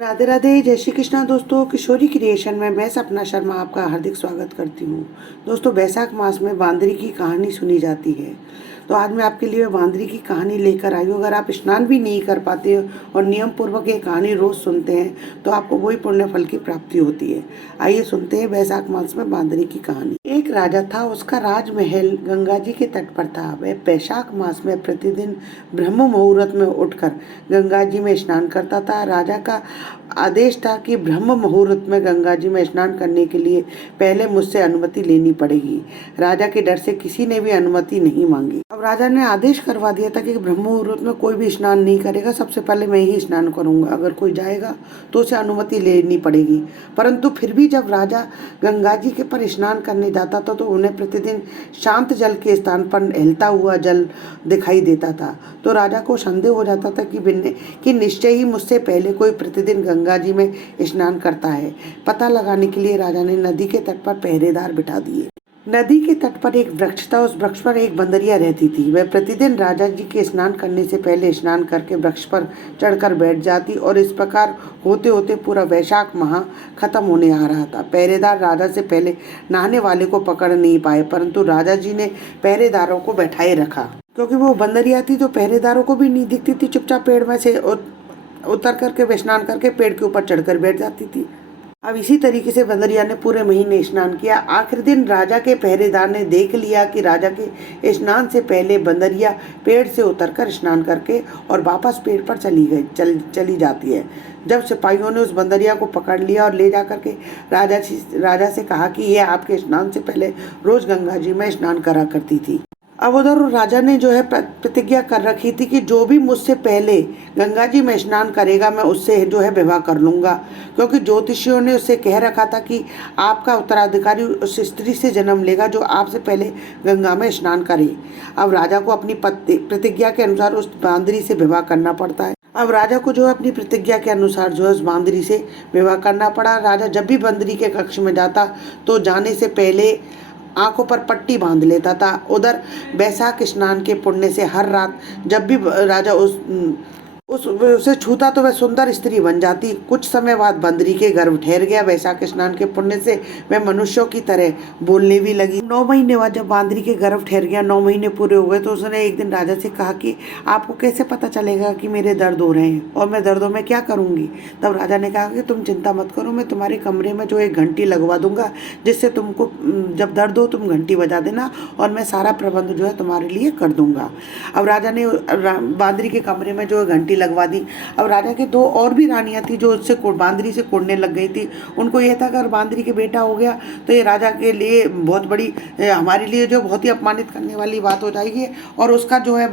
राधे राधे, जय श्री कृष्णा। दोस्तों, किशोरी क्रिएशन में मैं सपना शर्मा आपका हार्दिक स्वागत करती हूँ। दोस्तों, बैसाख मास में बांदरी की कहानी सुनी जाती है, तो आज मैं आपके लिए बांदरी की कहानी लेकर आई हूँ। अगर आप स्नान भी नहीं कर पाते हो और नियम पूर्वक ये कहानी रोज सुनते हैं तो आपको वही पुण्य फल की प्राप्ति होती है। आइए सुनते हैं बैसाख मास में बांदरी की कहानी। एक राजा था, उसका राजमहल गंगा जी के तट पर था। वह बैसाख मास में प्रतिदिन ब्रह्म मुहूर्त में उठकर गंगा जी में स्नान करता था। राजा का आदेश था कि ब्रह्म मुहूर्त में गंगा जी में स्नान करने के लिए पहले मुझसे अनुमति लेनी पड़ेगी। राजा के डर से किसी ने भी अनुमति नहीं मांगी। अब राजा ने आदेश करवा दिया था कि ब्रह्म मुहूर्त में कोई भी स्नान नहीं करेगा, सबसे पहले मैं ही स्नान करूंगा। अगर कोई जाएगा तो उसे अनुमति लेनी पड़ेगी। परंतु फिर भी जब राजा गंगा जी के पर स्नान करने जाता था तो उन्हें प्रतिदिन शांत जल के स्थान पर हिलता हुआ जल दिखाई देता था। तो राजा को संदेह हो जाता था कि निश्चय ही मुझसे पहले कोई प्रतिदिन गंगा जी में स्नान करता है। पता लगाने के लिए राजा ने नदी के तट पर पहरेदार बिठा दिए। नदी के तट पर एक वृक्ष था, उस वृक्ष पर एक बंदरिया रहती थी। वह प्रतिदिन राजा जी के स्नान करने से पहले स्नान करके वृक्ष पर चढ़कर बैठ जाती और इस प्रकार होते होते पूरा वैशाख माह खत्म होने आ रहा था। पहरेदार राजा से पहले नहाने वाले को पकड़ नहीं पाए, परंतु राजा जी ने पहरेदारों को बैठाए रखा। क्योंकि वो बंदरिया थी तो पहरेदारों को भी नहीं दिखती थी, चुपचाप पेड़ में से उतर करके स्नान करके पेड़ के ऊपर चढ़कर बैठ जाती थी। अब इसी तरीके से बंदरिया ने पूरे महीने स्नान किया। आखिरी दिन राजा के पहरेदार ने देख लिया कि राजा के स्नान से पहले बंदरिया पेड़ से उतरकर स्नान करके और वापस पेड़ पर चली जाती है। जब सिपाहियों ने उस बंदरिया को पकड़ लिया और ले जा करके राजा से कहा कि यह आपके स्नान से पहले रोज गंगा जी में स्नान करा करती थी। अब उधर राजा ने जो है प्रतिज्ञा कर रखी थी कि जो भी मुझसे पहले गंगा जी में स्नान करेगा मैं उससे जो है विवाह कर लूंगा, क्योंकि ज्योतिषियों ने उससे कह रखा था कि आपका उत्तराधिकारी उस स्त्री से जन्म लेगा जो आपसे पहले गंगा में स्नान करे। अब राजा को अपनी प्रतिज्ञा के अनुसार उस बांदरी से विवाह करना पड़ता है। अब राजा को जो है अपनी प्रतिज्ञा के अनुसार जो है उस बांदरी से विवाह करना पड़ा। राजा जब भी बंदरी के कक्ष में जाता तो जाने से पहले आंखों पर पट्टी बांध लेता था। उधर बैसाख स्नान के पुण्य से हर रात जब भी राजा उसे छूता तो वह सुंदर स्त्री बन जाती। कुछ समय बाद बंदरी के गर्भ ठहर गया। बैसाख स्नान के पुण्य से वह मनुष्यों की तरह बोलने भी लगी। 9 महीने बाद जब बांदरी के गर्भ ठहर गया, 9 महीने पूरे हो गए, तो उसने एक दिन राजा से कहा कि आपको कैसे पता चलेगा कि मेरे दर्द हो रहे हैं और मैं दर्दों में क्या करूंगी। तब राजा ने कहा कि तुम चिंता मत करो, मैं तुम्हारे कमरे में जो एक घंटी लगवा दूंगा, जिससे तुमको जब दर्द हो तुम घंटी बजा देना और मैं सारा प्रबंध जो है तुम्हारे लिए कर दूंगा। अब राजा ने बांदरी के कमरे में जो घंटी लगवा दी। अब राजा के 2 और भी रानियां थी जो उससे बांदरी से कोड़ने लग गई थी। उनको यह था अगर बांदरी के बेटा हो गया तो ये राजा के लिए बहुत बड़ी, हमारे लिए जो बहुत ही अपमानित करने वाली बात हो जाएगी और उसका जो है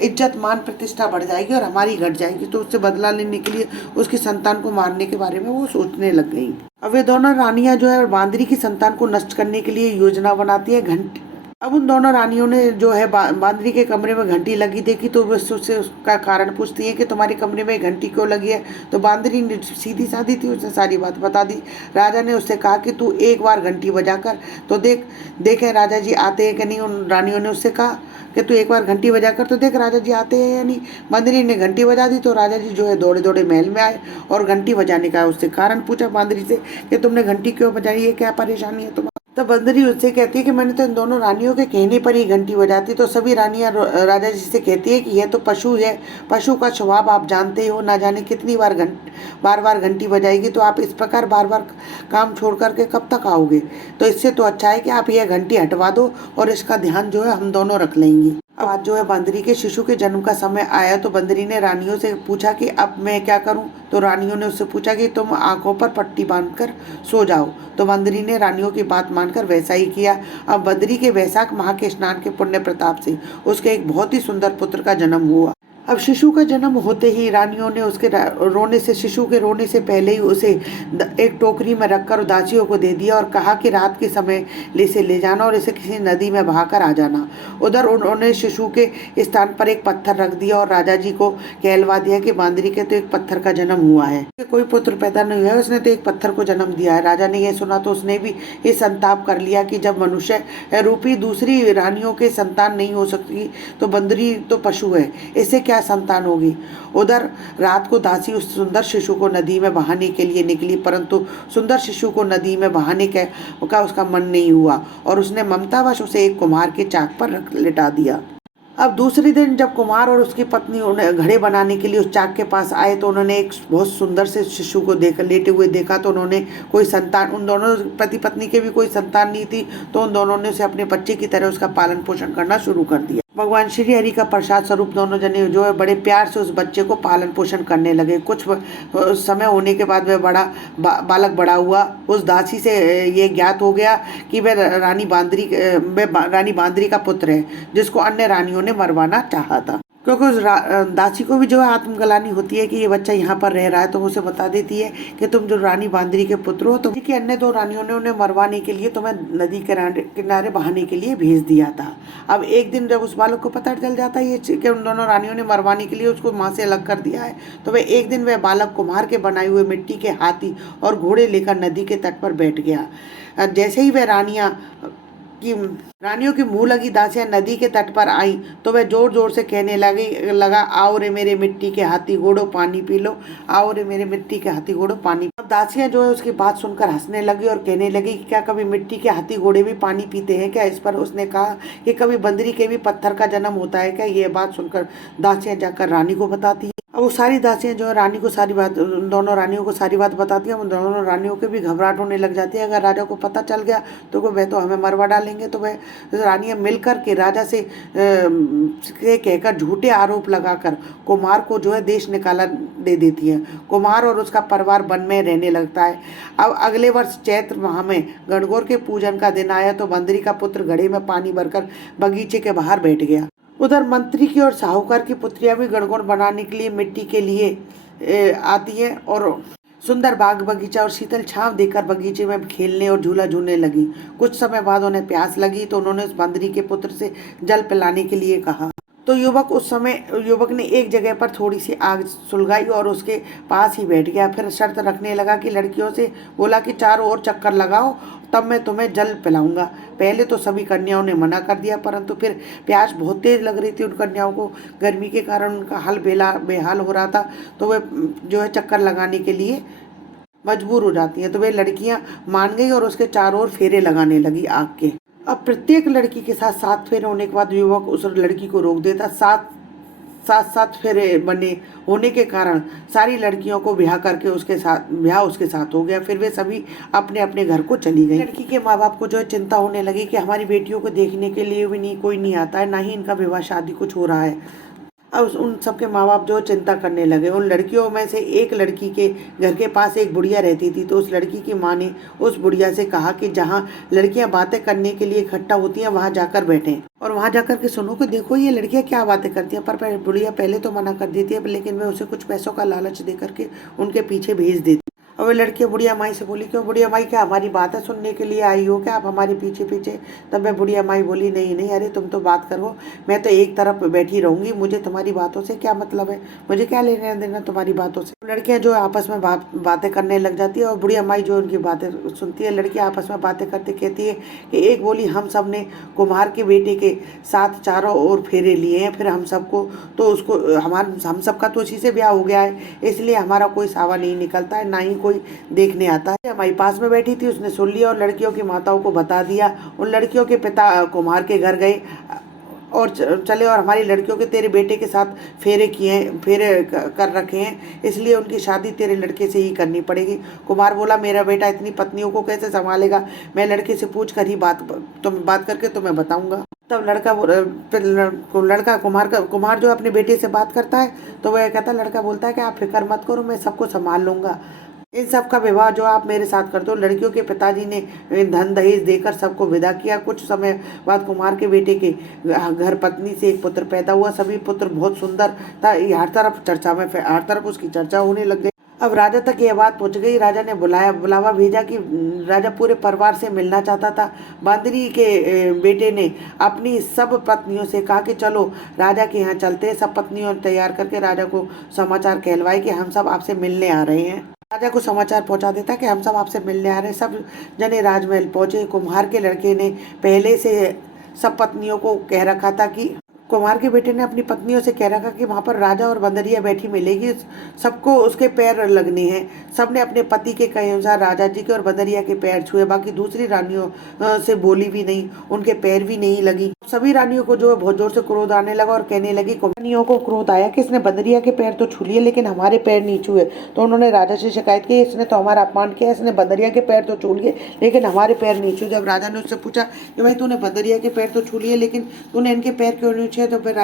इज्जत मान प्रतिष्ठा बढ़ जाएगी और हमारी घट जाएगी। तो उससे बदला लेने के लिए उसकी संतान को मारने के बारे में वो सोचने लग गई। अब वे दोनों रानियां जो है बांदरी की संतान को नष्ट करने के लिए योजना बनाती है। घंटी अब उन दोनों रानियों ने जो है बांदरी के कमरे में घंटी लगी देखी तो उससे उसका कारण पूछती है कि तुम्हारे कमरे में घंटी क्यों लगी है। तो बांदरी ने सीधी सादी थी, उसने सारी बात बता दी। राजा ने उससे कहा कि तू एक बार घंटी बजाकर तो देखे राजा जी आते हैं कि नहीं। उन रानियों ने उससे कहा कि तू एक बार घंटी बजाकर तो देख राजा जी आते हैं या नहीं। बांदरी ने घंटी बजा दी तो राजा जी जो है दौड़े दौड़े महल में आए और घंटी बजाने का उससे कारण पूछा बांदरी से कि तुमने घंटी क्यों बजाई है, क्या परेशानी है तुम्हारी। तो बंदरी उससे कहती है कि मैंने तो इन दोनों रानियों के कहने पर ही घंटी बजाती। तो सभी रानियां राजा जी से कहती है कि यह तो पशु है, पशु का स्वभाव आप जानते हो, ना जाने कितनी बार बार घंटी बजाएगी, तो आप इस प्रकार बार बार काम छोड़ करके कब तक आओगे। तो इससे तो अच्छा है कि आप यह घंटी हटवा दो और इसका ध्यान जो है हम दोनों रख लेंगे। अब आज जो है बंदरी के शिशु के जन्म का समय आया तो बंदरी ने रानियों से पूछा कि अब मैं क्या करूं। तो रानियों ने उससे पूछा कि तुम आंखों पर पट्टी बांधकर सो जाओ। तो बंदरी ने रानियों की बात मानकर वैसा ही किया। अब बंदरी के वैशाख माह के स्नान के पुण्य प्रताप से उसके एक बहुत ही सुंदर पुत्र का जन्म हुआ। अब शिशु का जन्म होते ही रानियों ने उसके शिशु के रोने से पहले ही उसे एक टोकरी में रखकर दासियों को दे दिया और कहा कि रात के समय इसे ले जाना और इसे किसी नदी में बहाकर आ जाना। उधर उन्होंने शिशु के स्थान पर एक पत्थर रख दिया और राजा जी को कहलवा दिया कि बांदरी के तो एक पत्थर का जन्म हुआ है, कोई पुत्र पैदा नहीं हुआ है, उसने तो एक पत्थर को जन्म दिया है। राजा ने यह सुना तो उसने भी ये संताप कर लिया कि जब मनुष्य रूपी दूसरी रानियों के संतान नहीं हो सकती तो बंदरी तो पशु है, इससे क्या क्या संतान होगी। उधर रात को दासी उस सुंदर शिशु को नदी में बहाने के लिए निकली, परंतु सुंदर शिशु को नदी में बहाने का उसका मन नहीं हुआ और उसने ममतावश उसे एक कुम्हार के चाक पर लिटा दिया। अब दूसरे दिन जब कुमार और उसकी पत्नी उन्हें घड़े बनाने के लिए उस चाक के पास आए तो उन्होंने एक बहुत सुंदर से शिशु को लेटे हुए देखा। तो उन्होंने कोई संतान, उन दोनों पति पत्नी के भी कोई संतान नहीं थी, तो उन दोनों ने उसे अपने बच्चे की तरह उसका पालन पोषण करना शुरू कर दिया। भगवान श्री हरि का प्रसाद स्वरूप दोनों जने जो है बड़े प्यार से उस बच्चे को पालन पोषण करने लगे। कुछ समय होने के बाद वह बालक बड़ा हुआ। उस दासी से ये ज्ञात हो गया कि वह रानी बांदरी का पुत्र है, जिसको अन्य रानियों ने मरवाना चाहा था। क्योंकि उस दासी को भी जो है आत्मग्लानि होती है कि ये बच्चा यहाँ पर रह रहा है, तो उसे बता देती है कि तुम जो रानी बांदरी के पुत्र हो, तो कि अन्य दो रानियों ने उन्हें मरवाने के लिए तुम्हें नदी किनारे बहाने के लिए भेज दिया था। अब एक दिन जब उस बालक को पता चल जाता है ये कि उन दोनों रानियों ने मरवाने के लिए उसको माँ से अलग कर दिया है, तो वह एक दिन वह बालक कुम्हार के बनाए हुए मिट्टी के हाथी और घोड़े लेकर नदी के तट पर बैठ गया। जैसे ही वह रानियों की मुंह लगी दासियां नदी के तट पर आई तो वह जोर जोर से कहने लगा, आओ रे मेरे मिट्टी के हाथी घोड़ो पानी पी लो, आओ रे मेरे मिट्टी के हाथी घोड़ो पानी। अब दासियां जो है उसकी बात सुनकर हंसने लगी और कहने लगी कि क्या कभी मिट्टी के हाथी घोड़े भी पानी पीते हैं क्या। इस पर उसने कहा कि कभी बंदरी के भी पत्थर का जन्म होता है क्या। ये बात सुनकर दासियां जाकर रानी को बताती है। अब वो सारी दासियां जो है रानी को सारी बात, दोनों रानियों को सारी बात बताती है। उन दोनों रानियों के भी घबराहट होने लग जाती है, अगर राजा को पता चल गया तो वह तो हमें मरवा डालेंगे। तो वह रानियां मिलकर के राजा से कहकर झूठे आरोप लगाकर कुमार को जो है देश निकाला दे देती हैं। कुमार और उसका परिवार वन में रहने लगता है। अब अगले वर्ष चैत्र माह में गणगौर के पूजन का दिन आया तो बंदरी का पुत्र घड़े में पानी भरकर बगीचे के बाहर बैठ गया। उधर मंत्री की और साहूकार की पुत्रियां भी गणगौर बनाने के लिए मिट्टी के लिए आती है और सुंदर बाग बगीचा और शीतल छांव देकर बगीचे में खेलने और झूला झूलने लगी। कुछ समय बाद उन्हें प्यास लगी तो उन्होंने उस बंदरी के पुत्र से जल पिलाने के लिए कहा। तो युवक ने एक जगह पर थोड़ी सी आग सुलगाई और उसके पास ही बैठ गया। फिर शर्त रखने लगा कि लड़कियों से बोला कि चारों ओर चक्कर लगाओ, तब मैं तुम्हें जल पिलाऊंगा। पहले तो सभी कन्याओं ने मना कर दिया, परंतु फिर प्यास बहुत तेज लग रही थी उन कन्याओं को, गर्मी के कारण उनका हाल बेहाल हो रहा था, तो वे जो है चक्कर लगाने के लिए मजबूर हो जाती हैं। तो वे लड़कियां मान गई और उसके चारों ओर फेरे लगाने लगी आग के। अब प्रत्येक लड़की के साथ 7 फेरे होने के बाद युवक उस लड़की को रोक देता। सात फेरे बने होने के कारण सारी लड़कियों को ब्याह करके उसके साथ हो गया। फिर वे सभी अपने अपने घर को चली गई। लड़की के माँ बाप को जो है चिंता होने लगी कि हमारी बेटियों को देखने के लिए भी कोई नहीं आता है, ना ही इनका विवाह शादी कुछ हो रहा है। अब उन सबके माँ बाप जो चिंता करने लगे। उन लड़कियों में से एक लड़की के घर के पास एक बुढ़िया रहती थी, तो उस लड़की की माँ ने उस बुढ़िया से कहा कि जहाँ लड़कियाँ बातें करने के लिए इकट्ठा होती हैं वहाँ जाकर बैठें और वहाँ जाकर के सुनो कि देखो ये लड़कियाँ क्या बातें करती हैं। पर बुढ़िया पहले तो मना कर देती है, लेकिन वह उसे कुछ पैसों का लालच दे करके उनके पीछे भेज देती। और वे लड़की बुढ़िया माई से बोली, क्यों बुढ़िया माई, क्या हमारी बातें सुनने के लिए आई हो क्या आप हमारे पीछे पीछे। तब वह बुढ़िया माई बोली, नहीं, अरे तुम तो बात करो, मैं तो एक तरफ बैठी रहूंगी, मुझे तुम्हारी बातों से क्या मतलब है, मुझे क्या लेना देना तुम्हारी बातों से। लड़कियां जो आपस में बातें करने लग जाती है और बुढ़िया माई जो उनकी बातें सुनती है। लड़कियां आपस में बातें करते कहती है कि एक बोली, हम सब ने कुम्हार के बेटे के साथ चारों ओर फेरे लिए हैं, फिर हम सबको तो उसको हम सबका तो उसी से ब्याह हो गया है, इसलिए हमारा कोई सावा नहीं निकलता है, ना ही कोई देखने आता है। हमारी पास में बैठी थी, उसने सुन लिया और लड़कियों की माताओं को बता दिया। उन लड़कियों के पिता कुम्हार के घर गए और चले और हमारी लड़कियों के तेरे बेटे के साथ फेरे कर रखे हैं, इसलिए उनकी शादी तेरे लड़के से ही करनी पड़ेगी। कुमार बोला, मेरा बेटा इतनी पत्नियों को कैसे संभालेगा, मैं लड़के से पूछ कर ही बात करके तुम्हें बताऊंगा। तब लड़का कुमार जो अपने बेटे से बात करता है तो वह कहता, लड़का बोलता है कि आप फिक्र मत करो, मैं सबको संभाल लूंगा, इन सब का विवाह जो आप मेरे साथ कर दो। लड़कियों के पिताजी ने धन दहेज देकर सबको विदा किया। कुछ समय बाद कुमार के बेटे के घर पत्नी से एक पुत्र पैदा हुआ। सभी पुत्र बहुत सुंदर था, हर तरफ उसकी चर्चा होने लग गई। अब राजा तक यह बात पहुंच गई। राजा ने बुलावा भेजा कि राजा पूरे परिवार से मिलना चाहता था। बांदरी के बेटे ने अपनी सब पत्नियों से कहा कि चलो राजा के यहाँ चलते हैं। सब पत्नियों ने तैयार करके राजा को समाचार कहलवाए कि हम सब आपसे मिलने आ रहे हैं। राजा को समाचार पहुंचा देता कि हम सब आपसे मिलने आ रहे हैं। सब जने राजमहल पहुंचे। कुम्हार के लड़के ने पहले से सब पत्नियों को कह रखा था कि कुम्हार के बेटे ने अपनी पत्नियों से कह रखा कि वहाँ पर राजा और बंदरिया बैठी मिलेगी, सबको उसके पैर लगने हैं। सबने अपने पति के कहे अनुसार राजा जी के और बंदरिया के पैर छुए, बाकी दूसरी रानियों से बोली भी नहीं, उनके पैर भी नहीं लगी। सभी रानियों को जो है बहुत जोर से क्रोध आने लगा और कहने लगी, रानियों को क्रोध आया कि इसने बंदरिया के पैर तो छू लिए लेकिन हमारे पैर नहीं छुए। तो उन्होंने राजा से शिकायत की, इसने तो हमारा अपमान किया, इसने बंदरिया के पैर तो छू लिए लेकिन हमारे पैर नहीं छुए। जब राजा ने उससे पूछा कि भाई तूने बंदरिया के पैर तो छू लिए लेकिन तूने इनके पैर क्यों नहीं छुए, तो फिर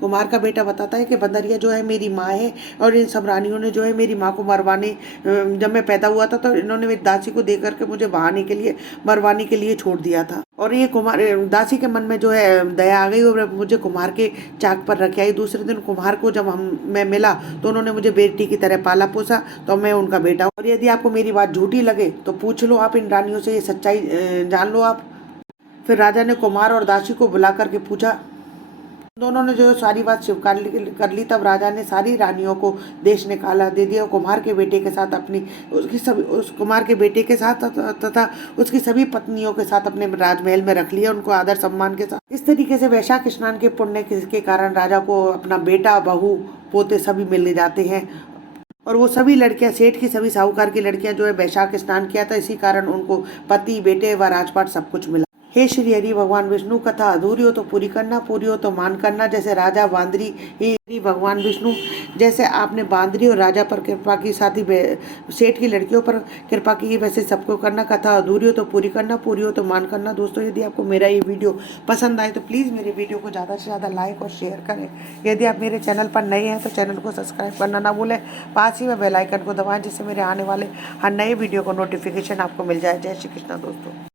कुमार का बेटा बताता है कि बंदरिया जो है मेरी माँ है और इन सब रानियों ने जो है मेरी माँ को मरवाने, जब मैं पैदा हुआ था तो इन्होंने मेरी दासी को देकर के मुझे बहाने के लिए मरवाने के लिए छोड़ दिया था। और ये कुमार दासी के मन में जो है दया आ गई और मुझे कुम्हार के चाक पर रख आई। दूसरे दिन कुम्हार को जब मैं मिला तो उन्होंने मुझे बेटी की तरह पाला पोसा, तो मैं उनका बेटा हूँ। और यदि आपको मेरी बात झूठी लगे तो पूछ लो आप इन रानियों से, ये सच्चाई जान लो आप। फिर राजा ने कुम्हार और दासी को बुला करके पूछा, दोनों ने जो सारी बात स्वीकार कर ली। तब राजा ने सारी रानियों को देश निकाला दे दिया, कुम्हार के बेटे के साथ उस कुम्हार के बेटे के साथ तथा उसकी सभी पत्नियों के साथ अपने राजमहल में रख लिया, उनको आदर सम्मान के साथ। इस तरीके से वैशाख स्नान के पुण्य के कारण राजा को अपना बेटा, बहू, पोते सभी मिल जाते हैं। और वो सभी लड़कियां, सेठ की सभी साहूकार की लड़कियां जो है वैशाख स्नान किया था, इसी कारण उनको पति, बेटे व राजपाट सब कुछ मिला। हे श्री हरि भगवान विष्णु, कथा अधूरी हो तो पूरी करना, पूरी हो तो मान करना। जैसे राजा बांदरी ही भगवान विष्णु, जैसे आपने बांदरी और राजा पर कृपा की, साथ ही सेठ की लड़कियों पर कृपा की, वैसे सबको करना। कथा अधूरी हो तो पूरी करना, पूरी हो तो मान करना। दोस्तों, यदि आपको मेरा ये वीडियो पसंद आए तो प्लीज़ मेरे वीडियो को ज़्यादा से ज़्यादा लाइक और शेयर करें। यदि आप मेरे चैनल पर नए हैं तो चैनल को सब्सक्राइब करना ना भूलें, पास ही में बेल आइकन को दबाएं जिससे मेरे आने वाले हर नए वीडियो को नोटिफिकेशन आपको मिल जाए। जय श्री कृष्ण दोस्तों।